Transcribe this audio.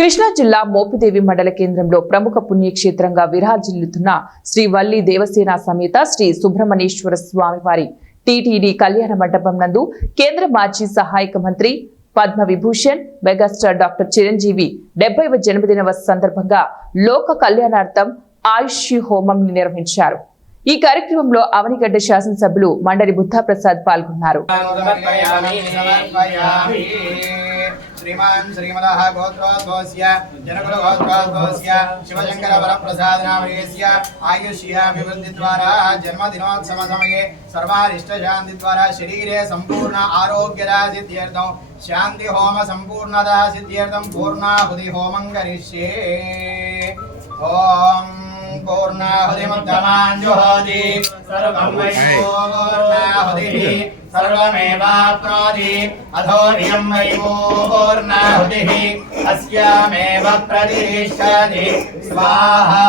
కృష్ణా జిల్లా మోపిదేవి మండల కేంద్రంలో ప్రముఖ పుణ్యక్షేత్రంగా విరాజిల్లుతున్న శ్రీ వల్లి దేవసేన సమేత శ్రీ సుబ్రహ్మణ్యేశ్వర స్వామి వారి టీటీడీ కళ్యాణ మండపం నందు కేంద్ర మాజీ సహాయక మంత్రి పద్మ విభూషణ్ మెగాస్టార్ డాక్టర్ చిరంజీవి 70వ జన్మదిన సందర్భంగా లోక కళ్యాణార్థం ఆయుష్ హోమం నిర్వహించారు। ఈ కార్యక్రమంలో అవనిగడ్డ శాసనసభ్యులు మండలి బుద్ధప్రసాద్ పాల్గొన్నారు। श्रीमान श्रीमदः गोत्रोद्भवस्य जनकुलगोत्रोद्भवस्य शिवशंकर वरप्रसाद नामयस्य आयुष्याभिवृद्धि द्वारा जन्मदिनोत्सव समये सर्वारिष्ट शांति द्वारा शरीरे संपूर्ण आरोग्यदा सिद्ध्यर्थं शांति होम संपूर्णदा सिद्ध्यर्थं पूर्णाहुति होमं करिष्ये। ओम पूर्णाहुति मुद्दमाञ्जुहोति सर्वं वै पूर्णाहुतिः सर्वमेवाप्नोति अधोर्यं वै पूर्णाहुतिः अस्यामेव प्रतिष्ठति स्वाहा।